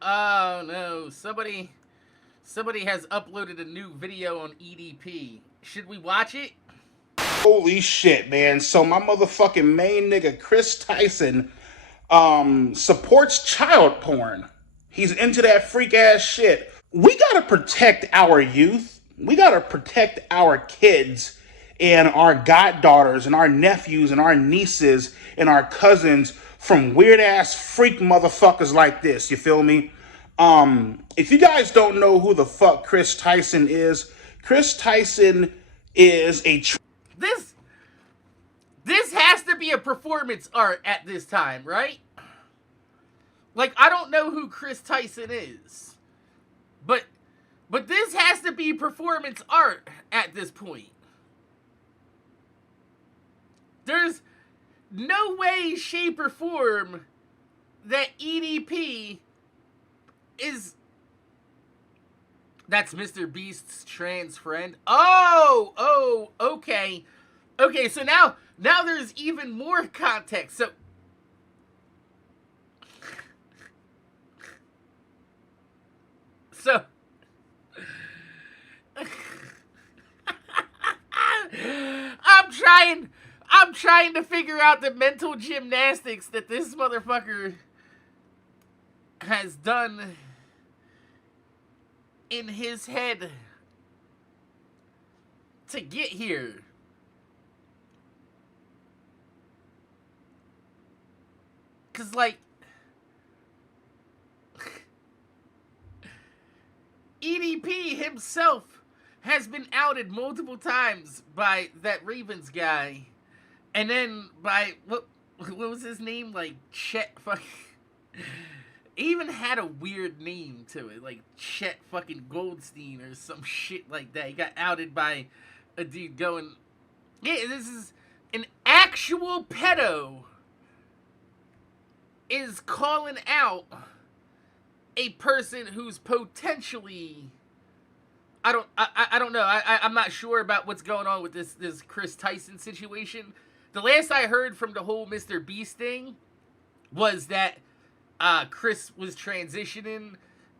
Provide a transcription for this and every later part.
Oh no, somebody has uploaded a new video on EDP. Should we watch it? Holy shit, man. So my motherfucking main nigga, Chris Tyson, supports child porn. He's into that freak ass shit. We gotta protect our youth. We gotta protect our kids and our goddaughters and our nephews and our nieces and our cousins from weird ass freak motherfuckers like this. You feel me? If you guys don't know who the fuck Chris Tyson is, Chris Tyson is a This this has to be a performance art at this time, right? Like, I don't know who Chris Tyson is, but this has to be performance art at this point. There's no way, shape, or form that EDP is... That's Mr. Beast's trans friend. Oh, okay. Okay, so now there's even more context. So I'm trying to figure out the mental gymnastics that this motherfucker has done in his head to get here. Cause like EDP himself has been outed multiple times by that Ravens guy, and then by what was his name? Like Chet fucking. He even had a weird name to it, like Chet fucking Goldstein or some shit like that. He got outed by a dude going, yeah, this is an actual pedo is calling out a person who's potentially... I don't know. I'm not sure about what's going on with this Chris Tyson situation. The last I heard from the whole Mr. Beast thing was that Chris was transitioning,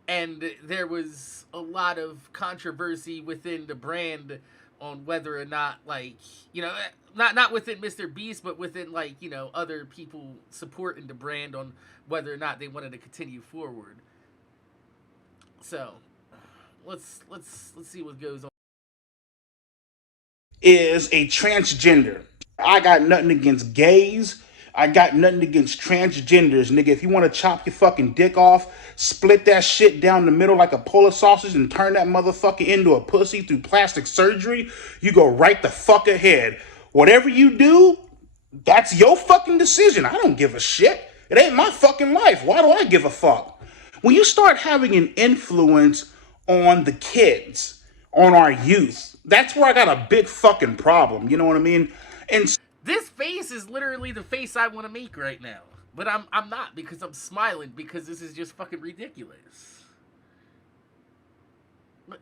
and there was a lot of controversy within the brand on whether or not, like, you know, not within Mr. Beast, but within, like, you know, other people supporting the brand on whether or not they wanted to continue forward. So let's see what goes on. Is a transgender. I got nothing against gays. I got nothing against transgenders, nigga. If you want to chop your fucking dick off, split that shit down the middle like a Polish sausage and turn that motherfucker into a pussy through plastic surgery, you go right the fuck ahead. Whatever you do, that's your fucking decision. I don't give a shit. It ain't my fucking life. Why do I give a fuck? When you start having an influence on the kids, on our youth, that's where I got a big fucking problem. You know what I mean? And This face is literally the face I want to make right now. But I'm not, because I'm smiling, because this is just fucking ridiculous. But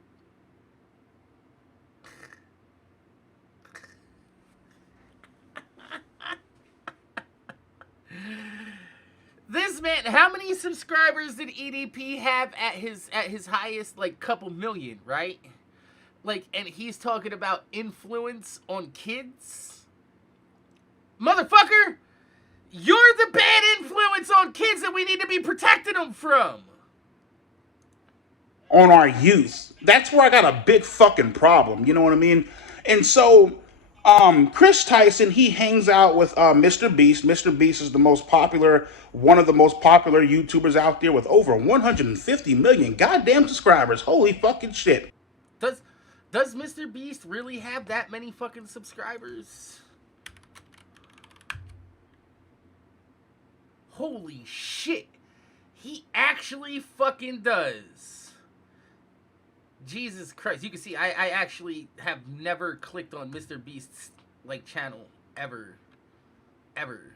this man, how many subscribers did EDP have at his highest? Like, couple million, right? Like, and he's talking about influence on kids? Motherfucker, you're the bad influence on kids that we need to be protecting them from. on our youth, that's where I got a big fucking problem. You know what I mean? And so, Chris Tyson, he hangs out with Mr. Beast. Mr. Beast is the most popular, one of the most popular YouTubers out there with over 150 million goddamn subscribers. Holy fucking shit. Does Mr. Beast really have that many fucking subscribers? Holy shit. He actually fucking does. Jesus Christ. You can see I actually have never clicked on Mr. Beast's, like, channel ever. Ever.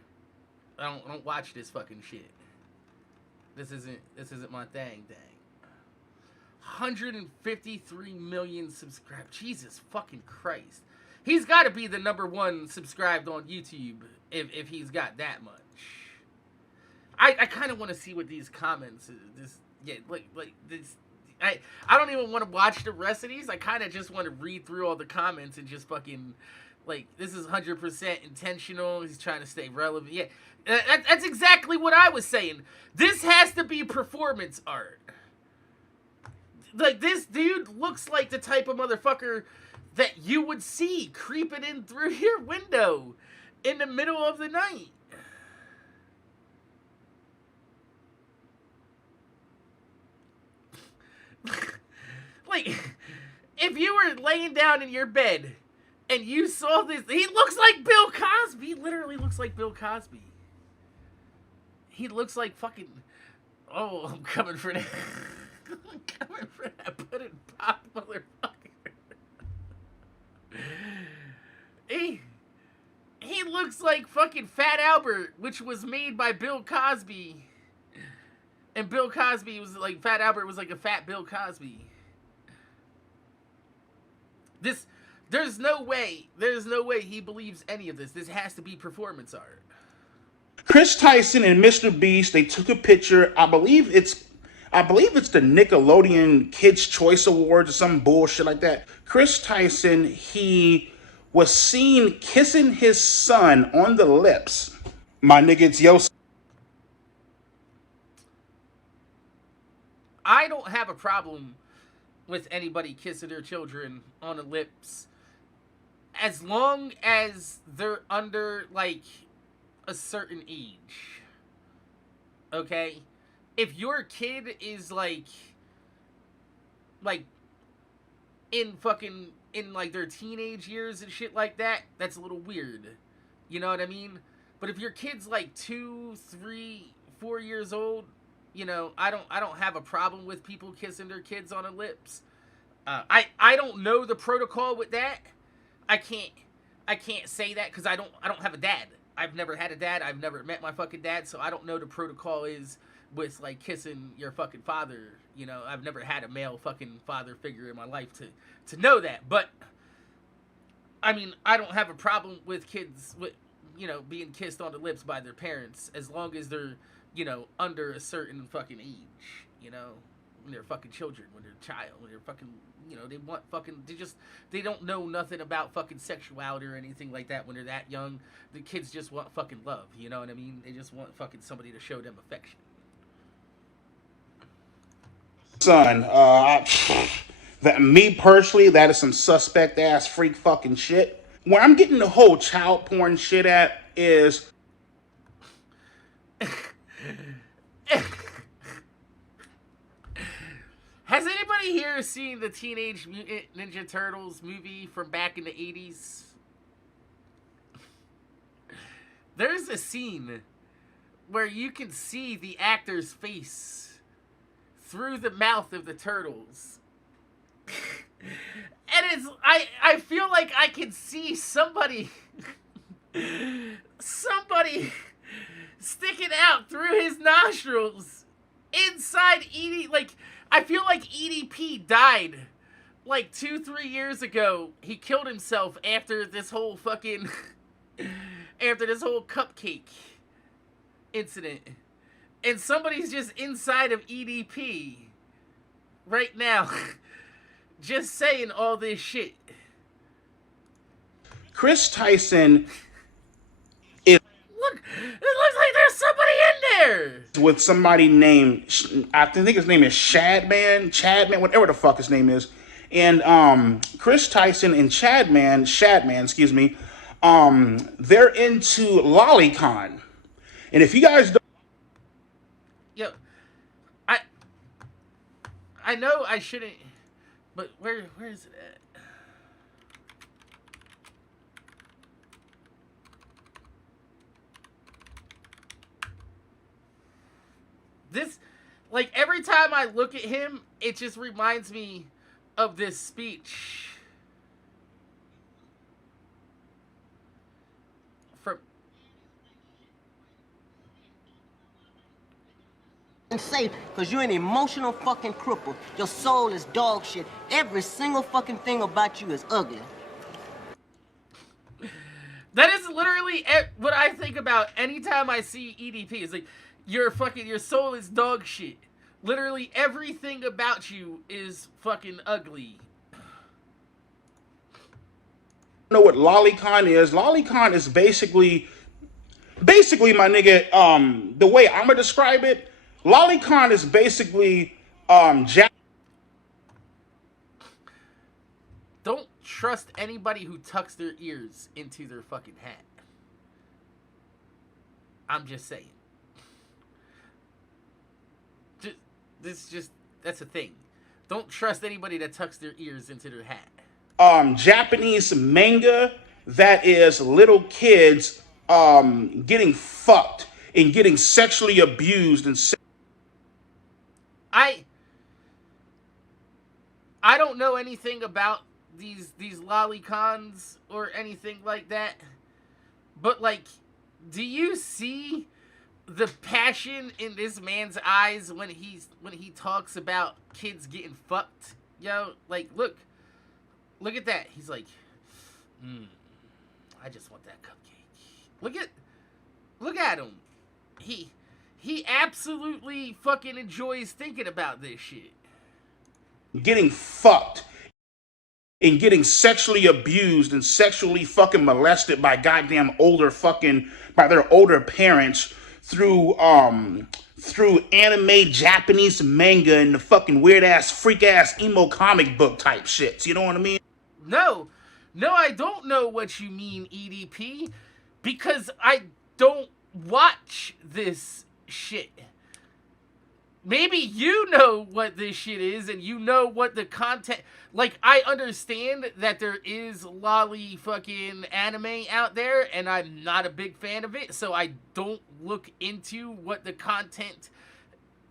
I don't watch this fucking shit. This isn't my thing. 153 million subscribers. Jesus fucking Christ. He's got to be the number one subscribed on YouTube if he's got that much. I kind of want to see what these comments this like this. I don't even want to watch the rest of these. I kind of just want to read through all the comments and just fucking like, this is 100% intentional. He's trying to stay relevant. Yeah, that's exactly what I was saying. This has to be performance art. Like, this dude looks like the type of motherfucker that you would see creeping in through your window in the middle of the night. Like, if you were laying down in your bed and you saw this, he looks like Bill Cosby. He literally looks like Bill Cosby. He looks like fucking... Oh, I'm coming for that. I'm coming for that put it pop motherfucker. He looks like fucking Fat Albert, which was made by Bill Cosby. And Bill Cosby was like, Fat Albert was like a fat Bill Cosby. There's no way he believes any of this. This has to be performance art. Chris Tyson and Mr. Beast, they took a picture. I believe it's the Nickelodeon Kids Choice Awards or some bullshit like that. Chris Tyson, he was seen kissing his son on the lips. My nigga, it's yo. I don't have a problem with anybody kissing their children on the lips, as long as they're under, like, a certain age. Okay? If your kid is, like, in like, their teenage years and shit like that, that's a little weird. You know what I mean? But if your kid's, like, 2, 3, 4 years old, you know, I don't have a problem with people kissing their kids on the lips. I don't know the protocol with that. I can't say that because I don't have a dad. I've never had a dad. I've never met my fucking dad, so I don't know the protocol is with, like, kissing your fucking father. You know, I've never had a male fucking father figure in my life to know that. But I mean, I don't have a problem with kids with, you know, being kissed on the lips by their parents, as long as they're, you know, under a certain fucking age, you know, when they're fucking children, when they're a child, when they're fucking, you know, they want fucking, they don't know nothing about fucking sexuality or anything like that when they're that young. The kids just want fucking love, you know what I mean? They just want fucking somebody to show them affection. Son, me personally, that is some suspect ass freak fucking shit. Where I'm getting the whole child porn shit at is... Has anybody here seen the Teenage Mutant Ninja Turtles movie from back in the 80s? There's a scene where you can see the actor's face through the mouth of the turtles. And it's, I feel like I can see somebody sticking out through his nostrils inside like, I feel like EDP died like 2-3 years ago. He killed himself after this whole fucking after this whole cupcake incident. And somebody's just inside of EDP right now just saying all this shit. Chris Tyson is... Look, it looks like there's somebody in there with somebody named, I think his name is Chadman, whatever the fuck his name is. And Chris Tyson and Shadman, excuse me, they're into lolicon. And if you guys don't... Yo, I know I shouldn't, but where is it at? This, like, every time I look at him, it just reminds me of this speech from... Safe, because you're an emotional fucking cripple. Your soul is dog shit. Every single fucking thing about you is ugly. That is literally what I think about anytime I see EDP. It's like, your soul is dog shit. Literally everything about you is fucking ugly. Know what lolicon is? Lolicon is basically my nigga, the way I'm gonna describe it, lolicon is basically Don't trust anybody who tucks their ears into their fucking hat. I'm just saying. That's a thing. Don't trust anybody that tucks their ears into their hat. Japanese manga that is little kids getting fucked and getting sexually abused and I don't know anything about these lolicons or anything like that. But like, do you see the passion in this man's eyes when he talks about kids getting fucked? Yo, like look at that. He's like, I just want that cupcake. Look at him. He absolutely fucking enjoys thinking about this shit. getting fucked and getting sexually abused and sexually fucking molested by by their older parents through anime Japanese manga and the fucking weird ass freak ass emo comic book type shits. You know what I mean? No, I don't know what you mean, EDP, because I don't watch this shit. Maybe you know what this shit is and you know what the content... Like, I understand that there is lolly fucking anime out there and I'm not a big fan of it, so I don't look into what the content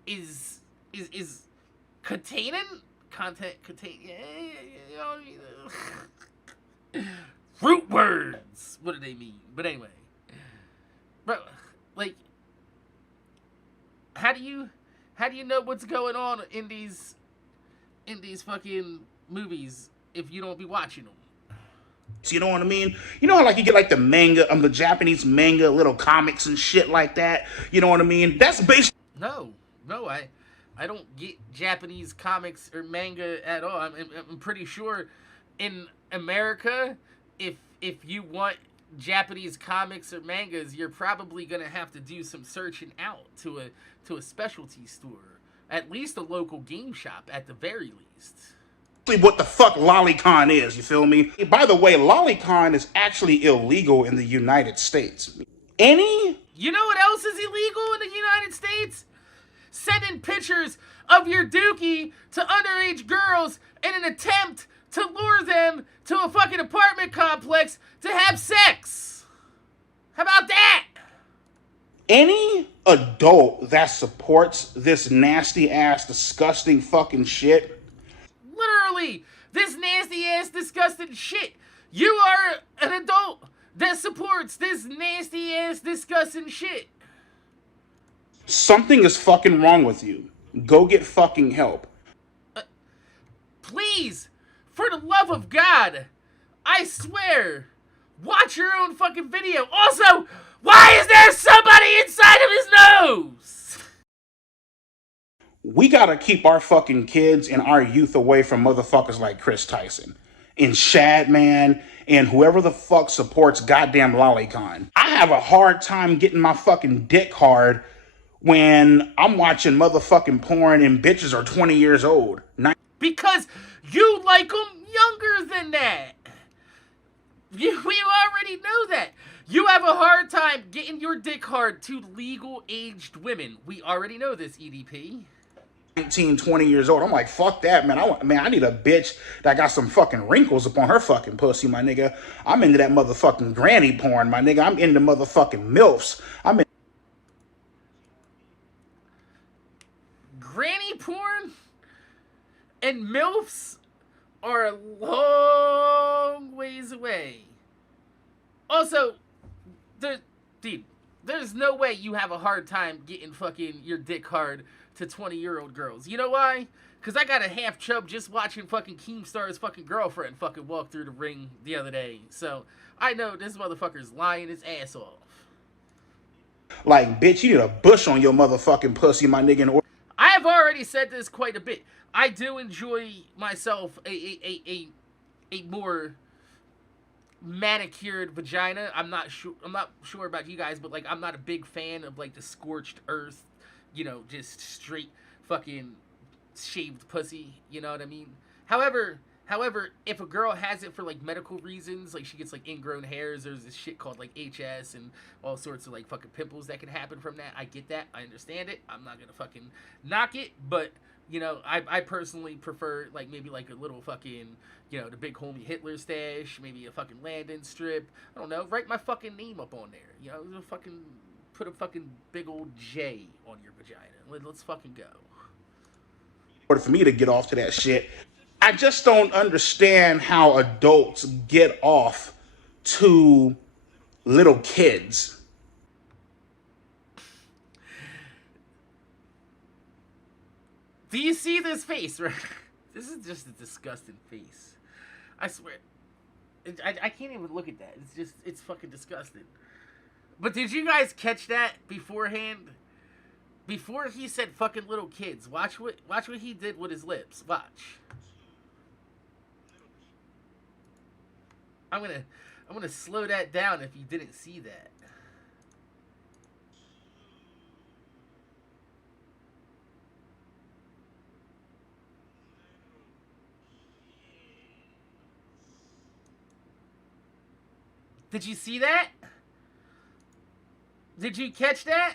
is containing? Root words! What do they mean? But anyway. Bro, like... How do you know what's going on in these fucking movies if you don't be watching them? So you know what I mean? You know how like you get like the manga, the Japanese manga, little comics and shit like that? You know what I mean? That's basically... No, I don't get Japanese comics or manga at all. I'm pretty sure in America, if you want Japanese comics or mangas, you're probably gonna have to do some searching out to a specialty store, at least a local game shop at the very least. What the fuck lolicon is, you feel me? By the way, lolicon is actually illegal in the United States. You know what else is illegal in the United States? Sending pictures of your dookie to underage girls in an attempt to lure them to a fucking apartment complex to have sex. How about that? Any adult that supports this nasty ass, disgusting fucking shit... Literally, this nasty ass, disgusting shit. You are an adult that supports this nasty ass, disgusting shit. Something is fucking wrong with you. Go get fucking help. Please, for the love of God, I swear, watch your own fucking video. Also, why is there somebody inside of his nose? We gotta keep our fucking kids and our youth away from motherfuckers like Chris Tyson and Shadman and whoever the fuck supports goddamn lolicon. I have a hard time getting my fucking dick hard when I'm watching motherfucking porn and bitches are 20 years old. Because you like them younger than that. We already know that. You have a hard time getting your dick hard to legal-aged women. We already know this, EDP. 19, 20 years old. I'm like, fuck that, man. I need a bitch that got some fucking wrinkles upon her fucking pussy, my nigga. I'm into that motherfucking granny porn, my nigga. I'm into motherfucking MILFs. Granny porn and MILFs are a long ways away. Also, there's no way you have a hard time getting fucking your dick hard to 20-year-old girls. You know why? Because I got a half chub just watching fucking Keemstar's fucking girlfriend fucking walk through the ring the other day. So, I know this motherfucker's lying his ass off. Like, bitch, you need a bush on your motherfucking pussy, my nigga. In order. I have already said this quite a bit. I do enjoy myself a more manicured vagina. I'm not sure about you guys, but like I'm not a big fan of like the scorched earth, you know, just straight fucking shaved pussy, you know what I mean? However, if a girl has it for like medical reasons, like she gets like ingrown hairs, there's this shit called like HS and all sorts of like fucking pimples that can happen from that. I get that. I understand it. I'm not gonna fucking knock it, but you know, I personally prefer like maybe like a little fucking, you know, the big homie Hitler stash, maybe a fucking Landon strip. I don't know, write my fucking name up on there. You know, fucking put a fucking big old J on your vagina. Let's fucking go. In order for me to get off to that shit, I just don't understand how adults get off to little kids. Do you see this face, right? This is just a disgusting face. I swear. I can't even look at that. It's fucking disgusting. But did you guys catch that beforehand? Before he said fucking little kids, watch what he did with his lips. Watch. I'm gonna slow that down if you didn't see that. Did you see that? Did you catch that?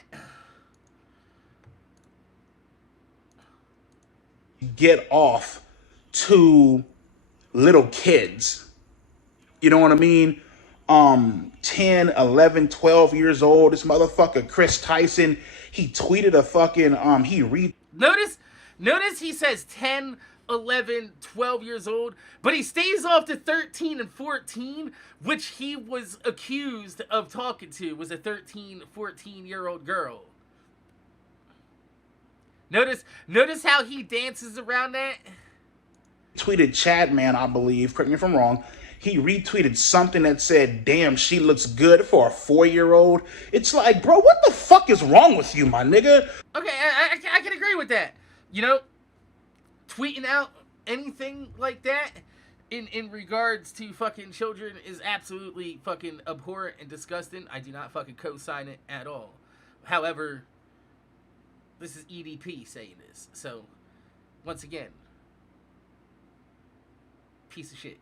Get off to little kids. You know what I mean? 10, 11, 12 years old. This motherfucker, Chris Tyson, he tweeted a fucking, Notice he says 10, 11, 12 years old, but he stays off to 13 and 14, which he was accused of talking to, was a 13, 14-year-old girl. Notice how he dances around that? Tweeted Chadman, I believe, correct me if I'm wrong. He retweeted something that said, damn, she looks good for a 4-year-old. It's like, bro, what the fuck is wrong with you, my nigga? Okay, I can agree with that. You know, tweeting out anything like that in regards to fucking children is absolutely fucking abhorrent and disgusting. I do not fucking co-sign it at all. However, this is EDP saying this. So, once again, piece of shit.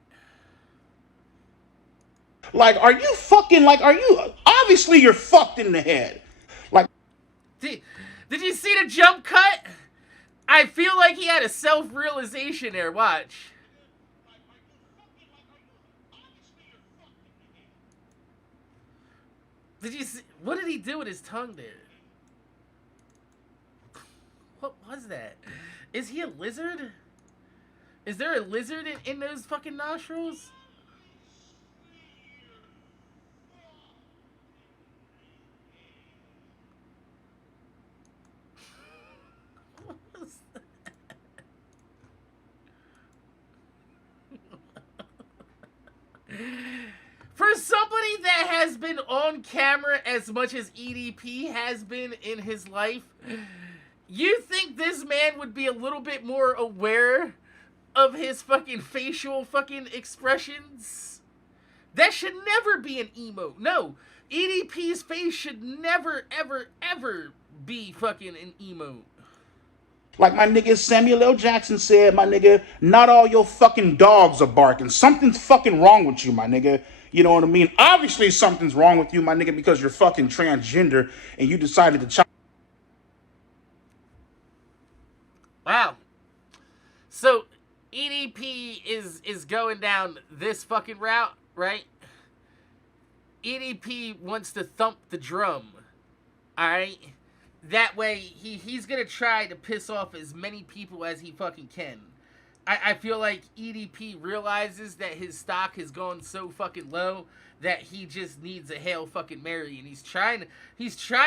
Like, are you obviously you're fucked in the head. Like, did you see the jump cut? I feel like he had a self-realization there, watch. Did you see, what did he do with his tongue there? What was that? Is he a lizard? Is there a lizard in those fucking nostrils? For somebody that has been on camera as much as EDP has been in his life, you think this man would be a little bit more aware of his fucking facial fucking expressions? That should never be an emote. No, EDP's face should never, ever, ever be fucking an emote. Like my nigga Samuel L. Jackson said, my nigga, not all your fucking dogs are barking. Something's fucking wrong with you, my nigga. You know what I mean? Obviously something's wrong with you, my nigga, because you're fucking transgender and you decided to chop. Wow. So EDP is going down this fucking route, right? EDP wants to thump the drum. Alright? That way, he's gonna try to piss off as many people as he fucking can. I feel like EDP realizes that his stock has gone so fucking low that he just needs a Hail fucking Mary, and he's trying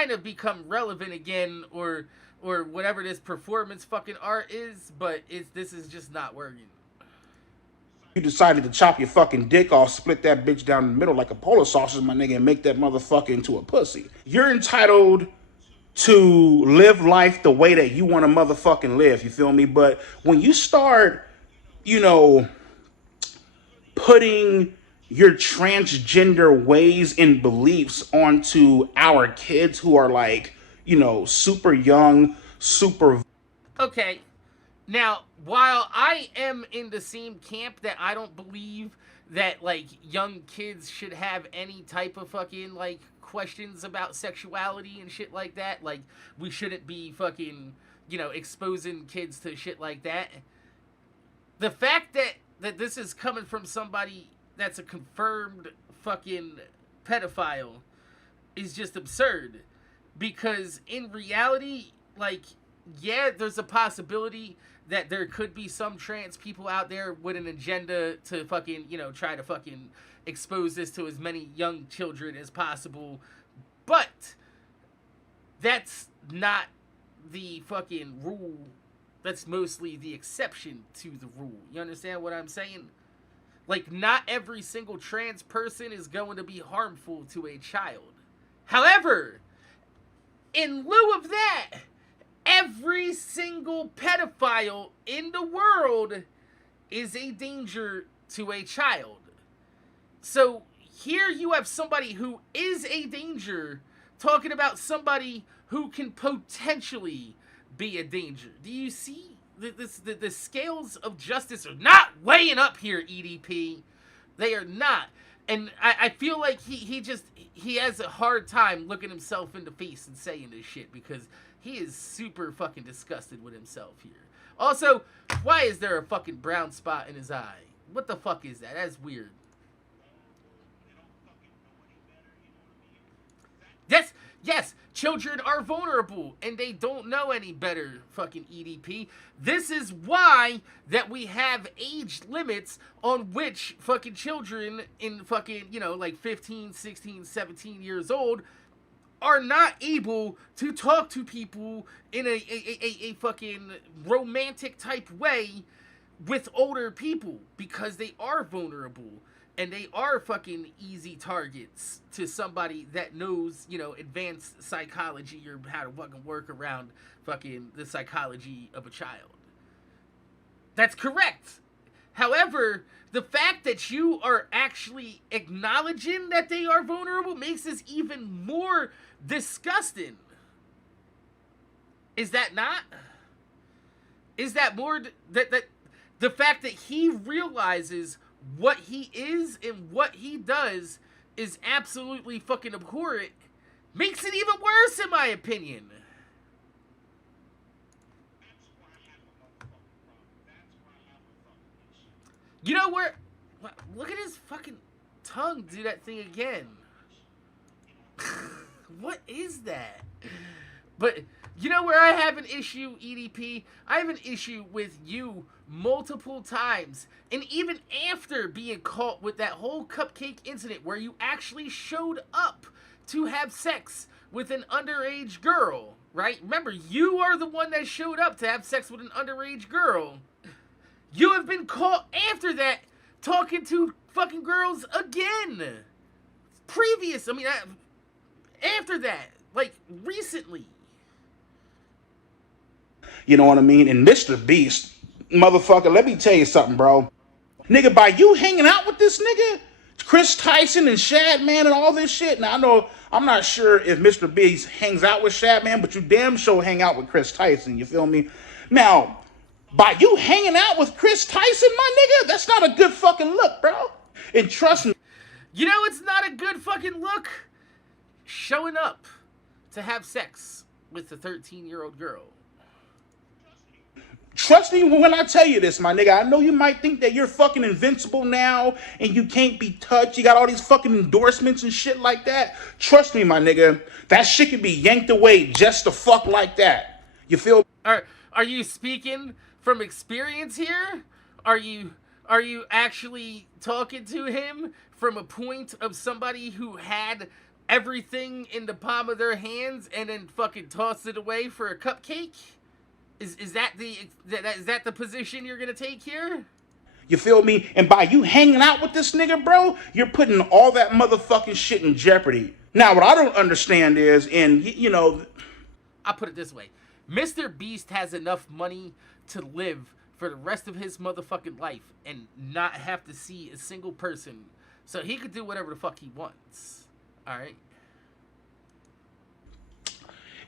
to become relevant again, or whatever this performance fucking art is, but this is just not working. You decided to chop your fucking dick off, split that bitch down the middle like a polar sausage, my nigga, and make that motherfucker into a pussy. You're entitled to live life the way that you want to motherfucking live, you feel me? But when you start, you know, putting your transgender ways and beliefs onto our kids who are like, you know, super young, super... Okay, now, while I am in the same camp that I don't believe that, like, young kids should have any type of fucking, like, questions about sexuality and shit like that, like, we shouldn't be fucking, you know, exposing kids to shit like that, the fact that this is coming from somebody that's a confirmed fucking pedophile is just absurd. Because in reality, like, yeah, there's a possibility that there could be some trans people out there with an agenda to fucking, you know, try to fucking expose this to as many young children as possible. But that's not the fucking rule. That's mostly the exception to the rule. You understand what I'm saying? Like, not every single trans person is going to be harmful to a child. However, in lieu of that, every single pedophile in the world is a danger to a child. So here you have somebody who is a danger talking about somebody who can potentially be a danger. Do you see? The scales of justice are not weighing up here, EDP. They are not. And I feel like he has a hard time looking himself in the face and saying this shit because he is super fucking disgusted with himself here. Also, why is there a fucking brown spot in his eye? What the fuck is that? That's weird. Yes, children are vulnerable and they don't know any better, fucking EDP. This is why that we have age limits on which fucking children in fucking, you know, like 15, 16, 17 years old are not able to talk to people in a fucking romantic type way with older people because they are vulnerable. And they are fucking easy targets to somebody that knows, you know, advanced psychology or how to fucking work around fucking the psychology of a child. That's correct. However, the fact that you are actually acknowledging that they are vulnerable makes this even more disgusting. Is that not? Is that more that the fact that he realizes what he is and what he does is absolutely fucking abhorrent makes it even worse in my opinion. You know where? Look at his fucking tongue do that thing again. What is that? But you know where I have an issue, EDP? I have an issue with you multiple times. And even after being caught with that whole cupcake incident where you actually showed up to have sex with an underage girl, right? Remember, you are the one that showed up to have sex with an underage girl. You have been caught after that talking to fucking girls again. After that, like recently. You know what I mean? And Mr. Beast, motherfucker, let me tell you something, bro. Nigga, by you hanging out with this nigga, Chris Tyson and Shadman and all this shit. Now, I know, I'm not sure if Mr. Beast hangs out with Shadman, but you damn sure hang out with Chris Tyson, you feel me? Now, by you hanging out with Chris Tyson, my nigga, that's not a good fucking look, bro. And trust me. You know it's not a good fucking look? Showing up to have sex with a 13-year-old girl. Trust me when I tell you this, my nigga. I know you might think that you're fucking invincible now and you can't be touched. You got all these fucking endorsements and shit like that. Trust me, my nigga. That shit can be yanked away just to fuck like that. You feel? Are you speaking from experience here? Are you actually talking to him from a point of somebody who had everything in the palm of their hands and then fucking tossed it away for a cupcake? Is that the position you're gonna take here? You feel me? And by you hanging out with this nigga, bro, you're putting all that motherfucking shit in jeopardy. Now, what I don't understand is, and you know, I'll put it this way. Mr. Beast has enough money to live for the rest of his motherfucking life and not have to see a single person. So he could do whatever the fuck he wants. Alright?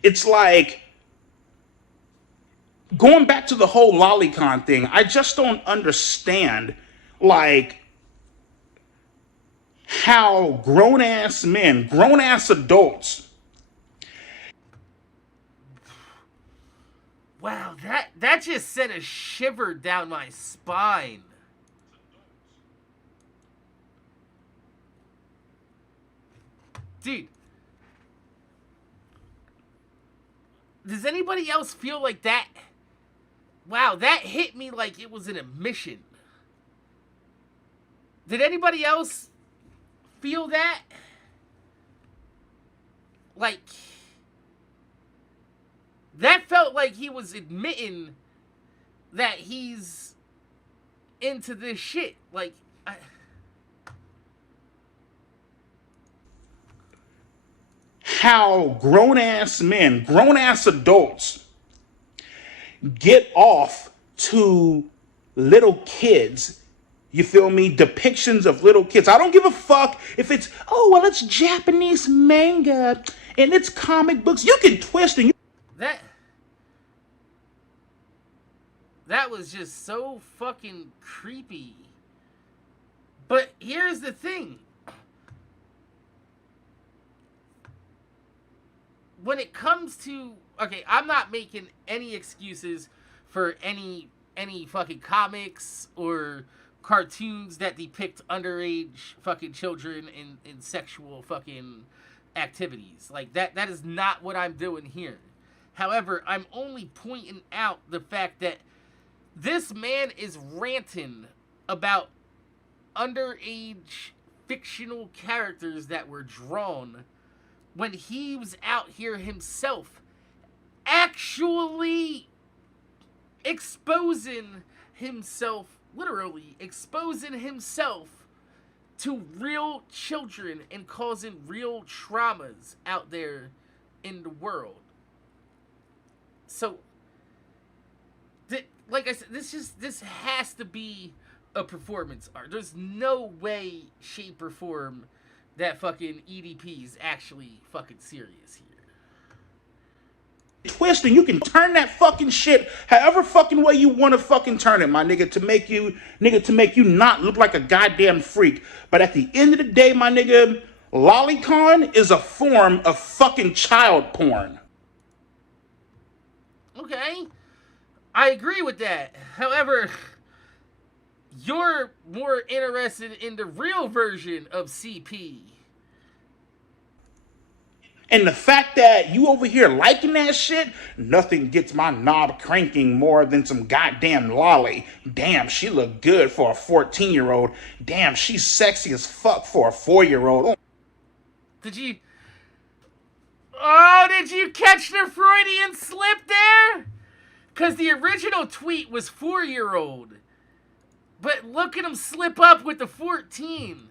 it's like, going back to the whole lolicon thing, I just don't understand, like, how grown-ass men, grown-ass adults, Wow, that just sent a shiver down my spine. Dude. Does anybody else feel like that? Wow, that hit me like it was an admission. Did anybody else feel that? Like, that felt like he was admitting that he's into this shit. Like, how grown-ass men, grown-ass adults get off to little kids. You feel me? Depictions of little kids. I don't give a fuck if it's, oh, well, it's Japanese manga and it's comic books. You can twist and that was just so fucking creepy. But here's the thing. When it comes to, okay, I'm not making any excuses for any fucking comics or cartoons that depict underage fucking children in sexual fucking activities. Like, that is not what I'm doing here. However, I'm only pointing out the fact that this man is ranting about underage fictional characters that were drawn when he was out here himself actually exposing himself, literally exposing himself to real children and causing real traumas out there in the world. So, like I said, this has to be a performance art. There's no way, shape, or form that fucking EDP is actually fucking serious here. twist and you can turn that fucking shit however fucking way you want to fucking turn it, my nigga, to make you not look like a goddamn freak. But at the end of the day, my nigga, lolicon is a form of fucking child porn. Okay, I agree with that. However, you're more interested in the real version of CP. And the fact that you over here liking that shit, nothing gets my knob cranking more than some goddamn lolly. Damn, she look good for a 14-year-old. Damn, she's sexy as fuck for a 4-year-old. Oh. Did you catch the Freudian slip there? Because the original tweet was 4-year-old. But look at him slip up with the 14.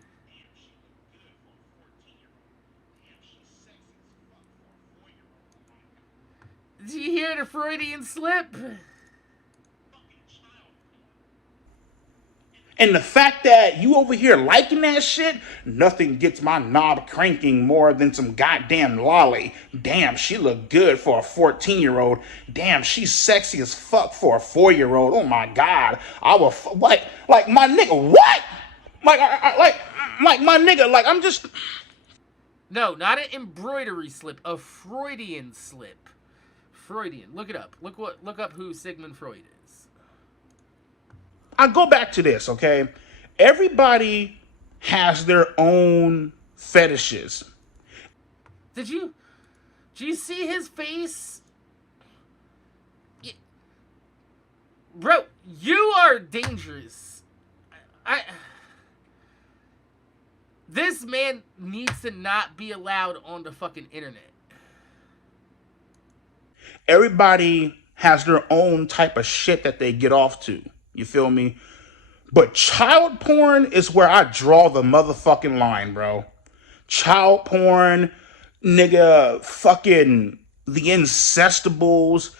Did you hear the Freudian slip? And the fact that you over here liking that shit, nothing gets my knob cranking more than some goddamn lolly. Damn, she look good for a 14-year-old. Damn, she's sexy as fuck for a 4-year-old. Oh my God, I will like my nigga. What? Like my nigga. Like I'm just. No, not an embroidery slip, a Freudian slip. Freudian. Look it up. Look up who Sigmund Freud is. I go back to this, okay? Everybody has their own fetishes. Did you see his face? Bro, you are dangerous. This man needs to not be allowed on the fucking internet. Everybody has their own type of shit that they get off to. You feel me? But child porn is where I draw the motherfucking line, bro. Child porn, nigga, fucking the Incestables,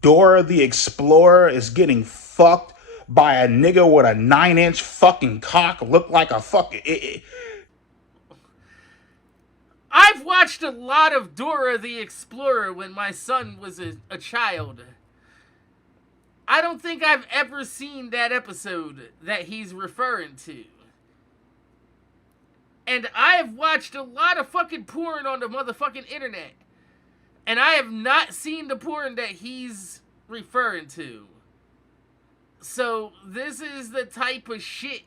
Dora the Explorer is getting fucked by a nigga with a 9-inch fucking cock, look like a fucking. I've watched a lot of Dora the Explorer when my son was a child. I don't think I've ever seen that episode that he's referring to. And I have watched a lot of fucking porn on the motherfucking internet. And I have not seen the porn that he's referring to. So this is the type of shit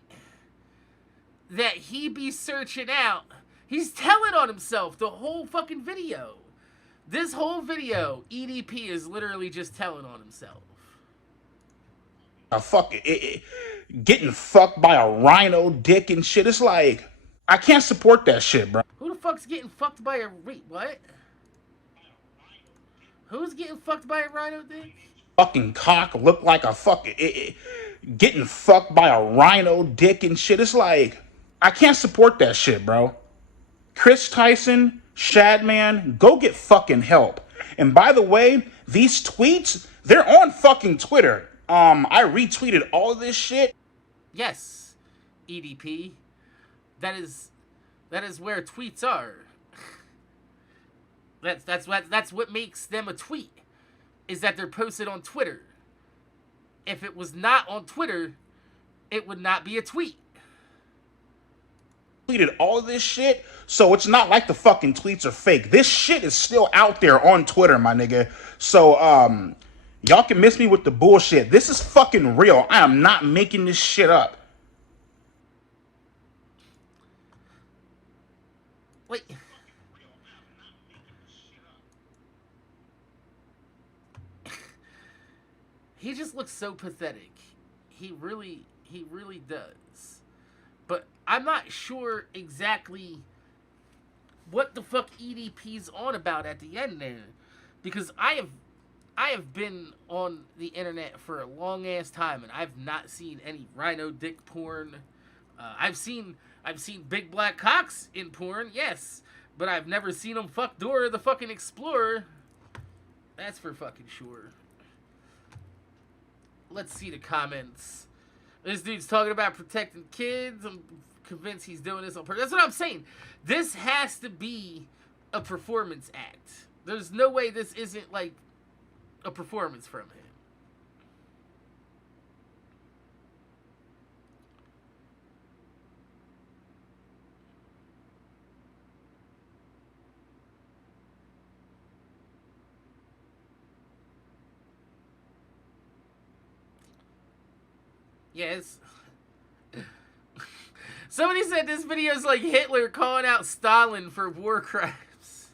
that he be searching out. He's telling on himself the whole fucking video. This whole video, EDP is literally just telling on himself. A fucking getting fucked by a rhino dick and shit. It's like, I can't support that shit, bro. Who the fuck's getting fucked by a what? Who's getting fucked by a rhino dick? Fucking cock look like a fucking getting fucked by a rhino dick and shit. It's like, I can't support that shit, bro. Chris Tyson, Shadman, go get fucking help. And by the way, these tweets, they're on fucking Twitter. I retweeted all of this shit. Yes, EDP. That is where tweets are. That's what makes them a tweet. Is that they're posted on Twitter. If it was not on Twitter, it would not be a tweet. Tweeted all of this shit, so it's not like the fucking tweets are fake. This shit is still out there on Twitter, my nigga. So, y'all can miss me with the bullshit. This is fucking real. I am not making this shit up. Wait. He just looks so pathetic. He really does. But I'm not sure exactly what the fuck EDP's on about at the end there. Because I have been on the internet for a long ass time and I've not seen any rhino dick porn. I've seen big black cocks in porn, yes, but I've never seen them fuck Dora the fucking Explorer. That's for fucking sure. Let's see the comments. This dude's talking about protecting kids. I'm convinced he's doing this on purpose. That's what I'm saying. This has to be a performance act. There's no way this isn't like a performance from him. Yes. Somebody said this video is like Hitler calling out Stalin for war crimes.